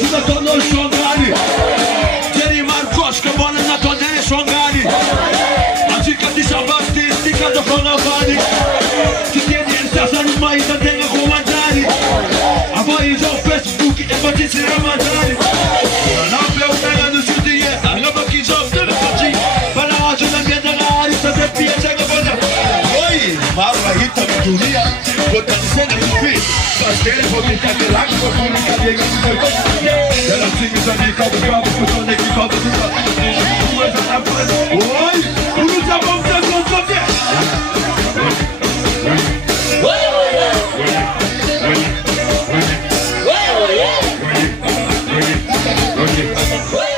tunatono shongani Jerry Marcos kabana na tonene shongani Ajikatisha basti stika tofona fani Kitieni sasa ni maisha tenga kuwandani Ava hizo Facebook ebatisi Ramadani Nape utanga nusuti ye Alaba kizo mtele fachi Bana wacho na ngenda na harisa zepia changa bana Oi, marwa hita mdunia Kota nisena kufi Pastel potitake laki kwa kulika Diega kufi Dela msingi za nikabu kabu Kusone kikabu kufa Uweza napule Oi, unuza bomza kosote Wait.